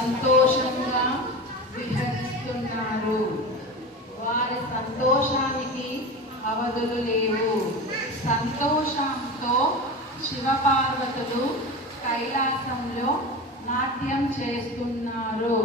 సంతోషంగా విహరిస్తున్నారు. వారి సంతోషానికి అవధులు లేవు. సంతోషంతో శివపార్వతులు కైలాసంలో నాట్యం చేస్తున్నారు.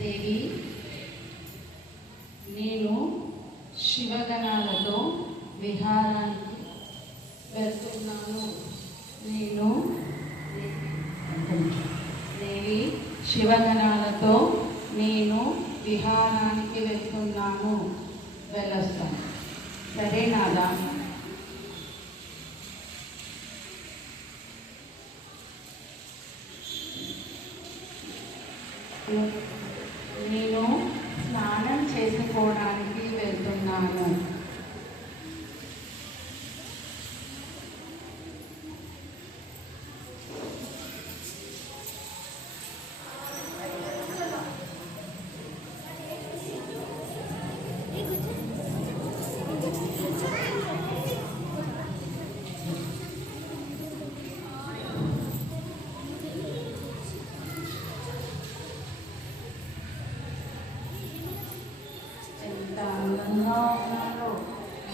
దేవి, నేను శివగణాలతో విహారానికి వెళ్తున్నాను. దేవి, శివగణాలతో నేను విహారానికి వెళ్తున్నాను. వెళ్ళొస్తాను. సరే నాదా? నేను స్నానం చేసుకోవడానికి వెళ్తున్నాను.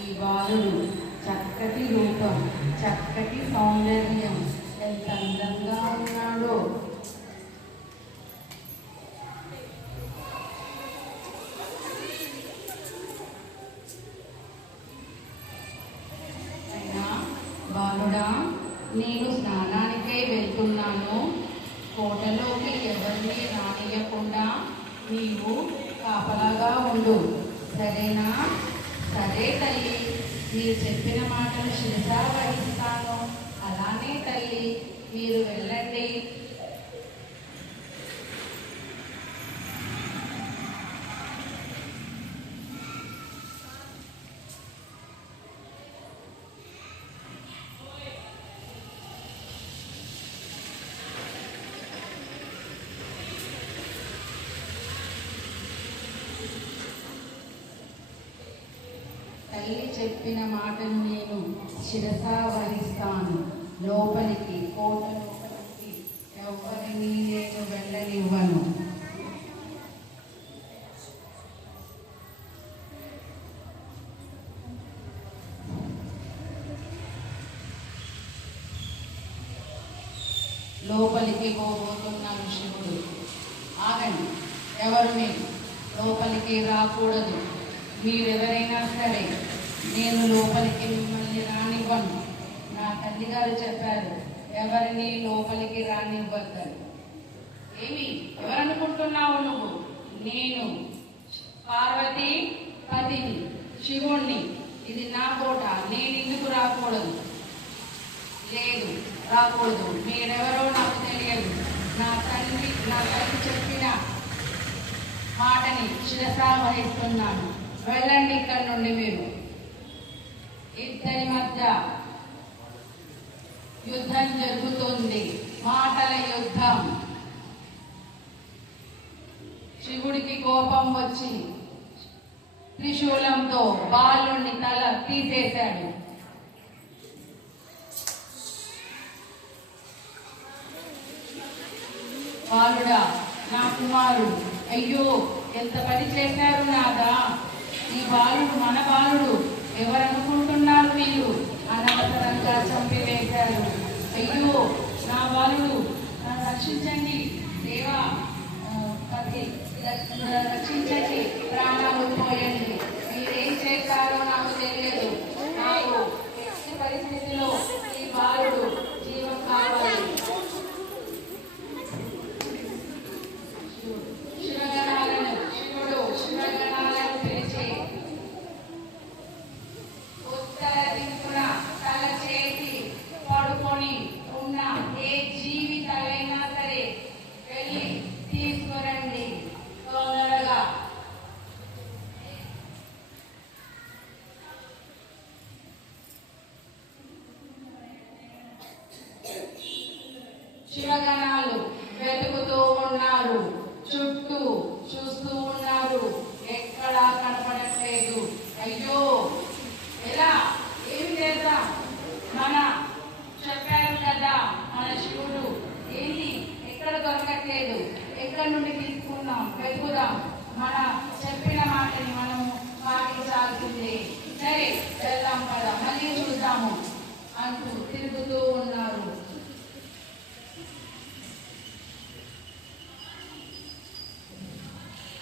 ఈ బాలుడు చక్కటి రూపం, చక్కటి సౌందర్యం, ఎంత అందంగా ఉన్నాడో. అయినా బాలుడా, నేను స్నానానికై వెళ్తున్నాను. కోటలోకి ఎవరిని రానియకుండా నీవు కాపలాగా ఉండు. సరేనా? సరే తల్లి, మీరు చెప్పిన మాటలు శిరసా వహిస్తాను. అలానే తల్లి, మీరు వెళ్ళండి. తల్లి చెప్పిన మాటను నేను శిరసా వహిస్తాను. లోపలికి, కోట లోపలికి ఎవరిని నేను వెళ్ళనివ్వను. లోపలికి పోబోతున్నాను. శివుడు, ఆగండి. ఎవరు మీరు? లోపలికి రాకూడదు. మీరెవరైనా సరే, నేను లోపలికి మిమ్మల్ని రానివ్వను. నా తల్లిగారు చెప్పారు, ఎవరిని లోపలికి రానివ్వద్దని. ఏమి ఎవరనుకుంటున్నావు నువ్వు? నేను పార్వతీ పతిని, శివుణ్ణి. ఇది నా కోట. నేను ఎందుకు రాకూడదు? లేదు, రాకూడదు. మీరెవరో నాకు తెలియదు. నా తల్లి చెప్పిన మాటని శిరసా వహిస్తున్నాను. వెళ్ళండి ఇక్కడి నుండి. మీరు ఇద్దరి మధ్య యుద్ధం జరుగుతుంది, మాటల యుద్ధం. శివుడికి కోపం వచ్చి త్రిశూలంతో బాలుని తల తీసేశాడు. బాలుడా, నా కుమారుడు, అయ్యో ఎంత పని చేశారు నాదా, ఈ బాలుడు మన బాలుడు, ఎవరనుకుంటున్నారు వీళ్ళు, అనవసరంగా చంపివేశారు. అయ్యో నా బాలుడు, రక్షించండి దేవా, రక్షించండి, ప్రాణాలు పోయండి. మీరేం చేస్తారో నాకు తెలియదు. నాకు ఎట్టి పరిస్థితిలో ఈ బాలుడు జీవం కావాలి. శివగణాలను పిలిచి ఉత్తర దిక్కున తల చేసి పడుకొని ఉన్న ఏ జీవితాలైనా సరే వెళ్ళి తీసుకురండి తొందరగా. శివగణాలు వెతుకుతూ ఉన్నారు, చుట్టూ చూస్తూ ఉన్నారు, ఎక్కడా కనపడట్లేదు. అయ్యో ఎలా, ఏమి చేద్దాం, మన చెప్పారు కదా మన శివుడు, ఏంటి ఎక్కడ దొరకట్లేదు, ఎక్కడి నుండి తీసుకుందాం, వెతుకుదాం, మన చెప్పిన మాటని మనము పాటించాల్సిందే. సరే వెళ్దాం కదా, మళ్ళీ చూద్దాము అంటూ తిరుగుతూ ఉన్నారు.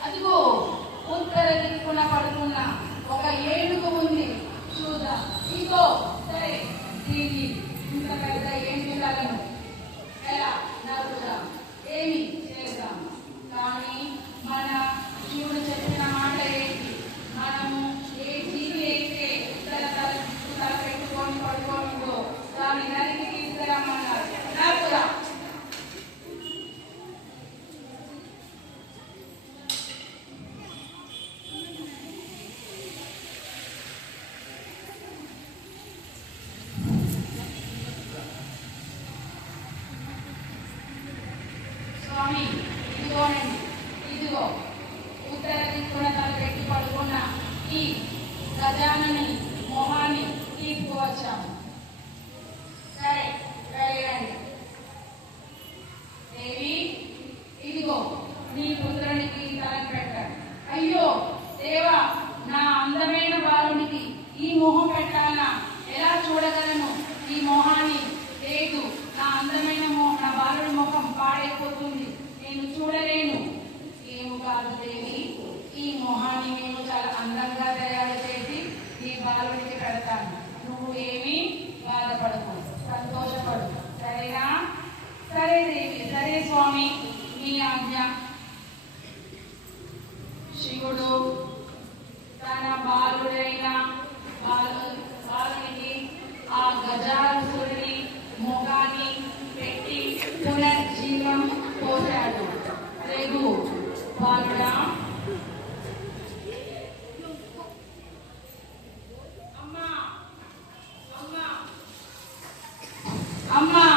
అదిగో ఉత్తర దిక్కున పడుతున్న ఒక ఏనుగు ఉంది, చూద్దాం. ఇగో సరే, దీన్ని ఇంత పెద్ద ఏనుగులను ఎలా నరుకుదాం, ఏమి చేద్దాం. కానీ మన శివుడు చెప్పిన మాట ఏంటి, మనము ఏ జీవి అయితే తల పెట్టుకొని పడుకోనిదో దాన్ని నరికి తీసుకురమ్మన్నారు, నరుకుదాం. స్వామి ఇదిగోనండి, ఇదిగో ఉత్తర దిక్కున తల పెట్టి పడుకున్న ఈ గజానని మొహాన్ని తీసుకువచ్చాము. సరే వెళ్ళండి. దేవి, ఇదిగో నీ పుత్రునికి తల పెట్టాడు. అయ్యో దేవా, నా అందమైన బాలునికి ఈ మొహం పెట్టాలా, ఎలా చూడగలను ఈ మొహాన్ని, లేదు నా అందమైన నా బాలుడి ముఖం పాడైపోతుంది, నేను చూడలేను. ఏమి కాదు దేవి, ఈ మొహాన్ని నేను చాలా అందంగా తయారు చేసి ఈ బాలుడికి పెడతాను, నువ్వు ఏమీ బాధపడకు, సంతోషపడు, సరేనా? సరే దేవి, సరే స్వామి, మీ ఆజ్ఞ. శివుడు తన బాలుడైన బాలునికి ఆ గజాసురుడి మొగాన్ని పెట్టి పునర్జీవం పోశాడు. లేదు బాలుడా, అమ్మా అమ్మా అమ్మా,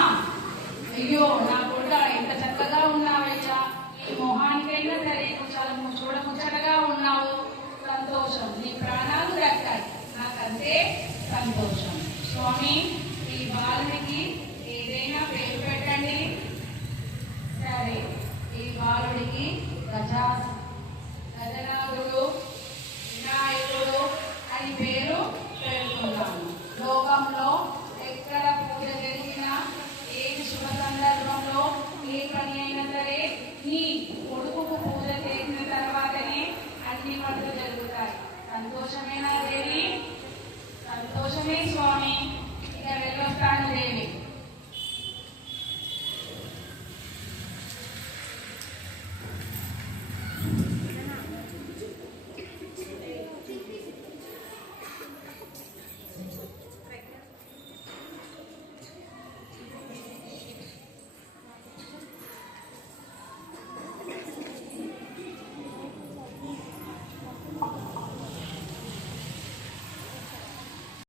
అయ్యో నా కొడుక ఎంత చక్కగా ఉన్నావయ్యా, ఈ మొహానికైనా సరే చాలా చూడముచ్చటగా ఉన్నావు, సంతోషం, నీ ప్రాణాలు దక్కాయి, నాకంతే సంతోషం. స్వామి, ఈ బాలుడికి ఏదైనా పేరు పెట్టండి. సరే, ఈ బాలుడికి గజనాథుడు, వినాయకుడు అని పేరు పెడుతున్నాను. లోకంలో ఎక్కడ పూజ జరిగినా, ఏ శుభ సందర్భంలో ఏ పని అయినా సరే నీ కొడుకుకు పూజ చేసిన తర్వాతనే అన్ని పనులు జరుగుతాయి. సంతోషమేనా దేవి? సంతోషమే స్వామి.